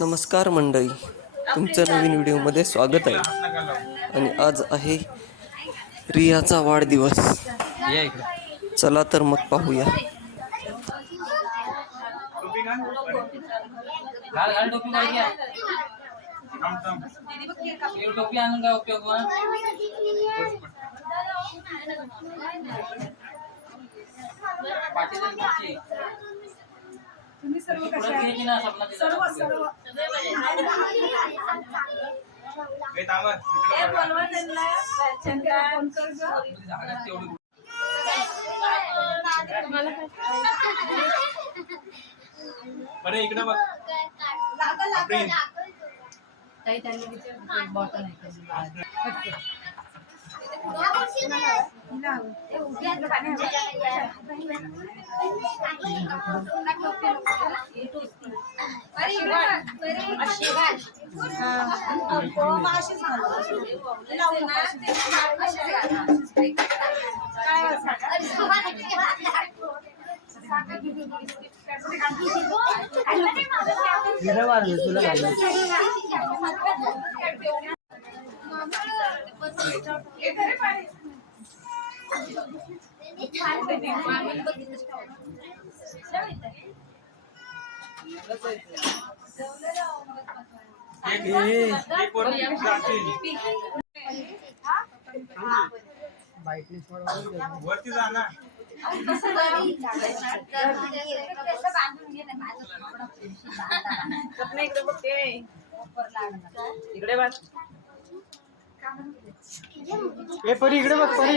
नमस्कार मंडळी तुमच्या नवीन व्हिडिओमध्ये स्वागत आहे. आणि आज आहे रियाचा वाढदिवस. या इकडे. चला तर मग पाहूया? तुम्ही सर्व. सर्व सर्व. ए, बोलवा त्यांना. शंकरला फोन कर गं. जागा तेवढी बरं इकडे बघ प्रेम. एक वरती जा ना सपना इकडे बघ. ए परी इकडे बघ परी.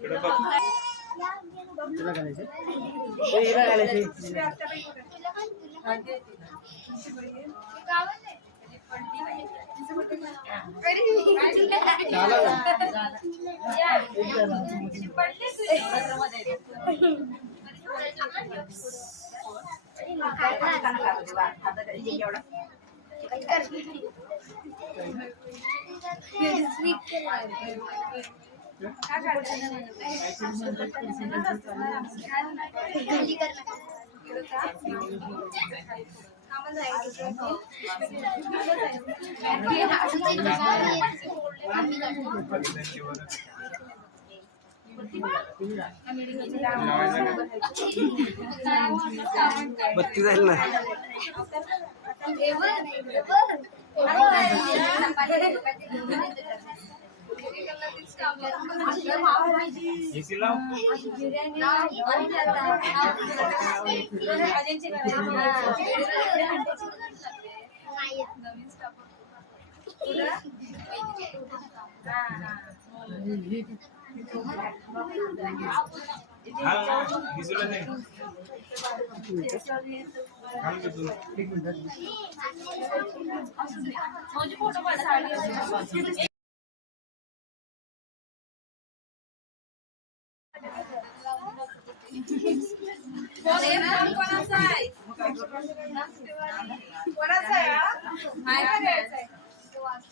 दिवस तुला घालायचं? ए, हिला हो, घालायचं. एवढा आत्याबाई कुठे? झालं का? एक झालं. बत्ती जाईल ना फोटो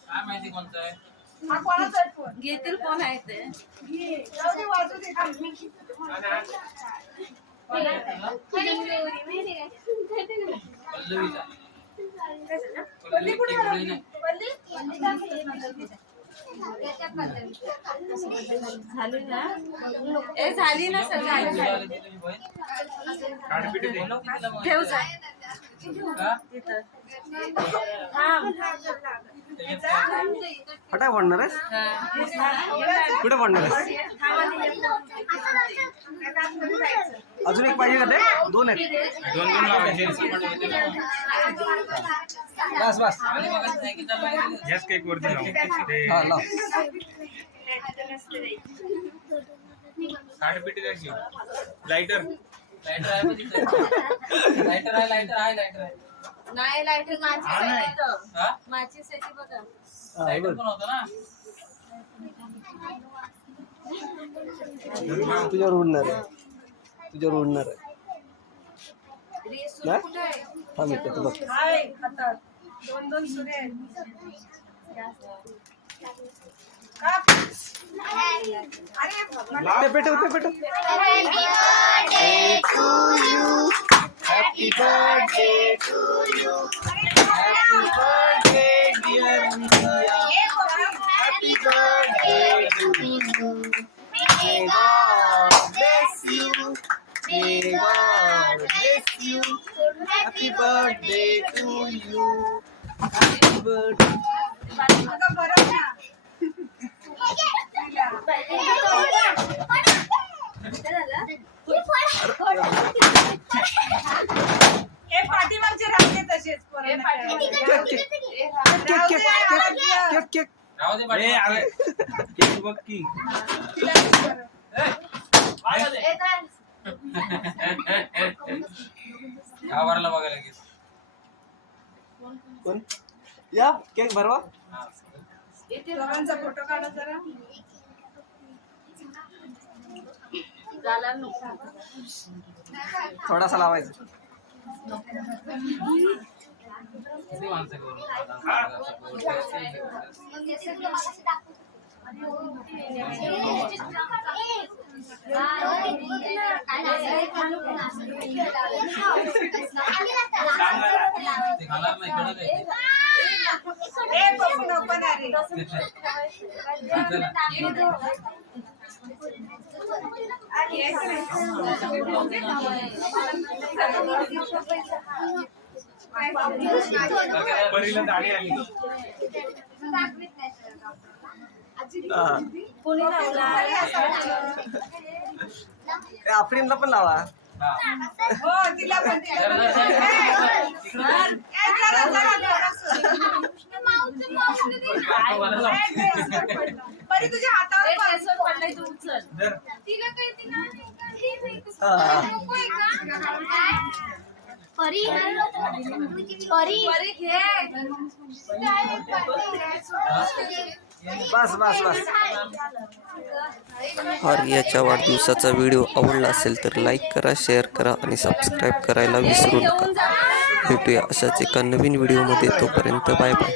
काय माहिती कोणतं आहे हा कोणाचा आहे फोन घेतील कोण आहे ते घे. जाऊ दे, वाजू दे. थांब. पल्लवीचा पल्ली कुठे. पल्ली? झाली ना ए झाली ना सर झाली. ठेव जा? फटाक पडणार आहेस? कुठे पडणार अजून एक पाहिजे का ते? दोन आहेत. दोन दोन लावायचे. बस बस। आणि मग सायकल चालवायला याच केक वरती लावू ते हा लाव सांडपेटी कशी लाइटर लायटर आहे बघ तिथे. लायटर आहे लायटर आहे लायटर आहे नाही लाइट माचीस आहे तिथं. हा? माचीस आहे ती बघा. हा, हे लायटर बघ. पण होतं ना? तुझ्यावर उडणार आहे. तुझ्यावर उडणार आहे. नाही हा? दोन दोन सुरे. अरे पेटव ते पेटव. Happy birthday to you happy birthday dear Riya happy birthday to you May God bless you. May God bless you. Happy birthday to you. Happy birthday. अगं बरं ना हे पाठीमागचे राहते तसेच पोरांना खेळायला. Cake cake cake cake cake cake अरे. Cake बघ की. गेलो. कोण? या केक भरवा. दोघांचा फोटो काढा जरा. झाला नको थोडासा लावायचा. चला. आणि एक परीला दाढी आली. हा. आफरीनला पण लावा. हा. हो तिला पण. परी तुझ्या हातावर पडलाय तू उचल परी परी घे. बस बस बस. हा रियाच्या वाढदिवसाचा व्हिडिओ आवडला असेल तर लाईक करा शेअर करा आणि सबस्क्राईब करायला विसरू नका. भेटूया अशाच एका नवीन व्हिडिओमध्ये. तोपर्यंत बाय बाय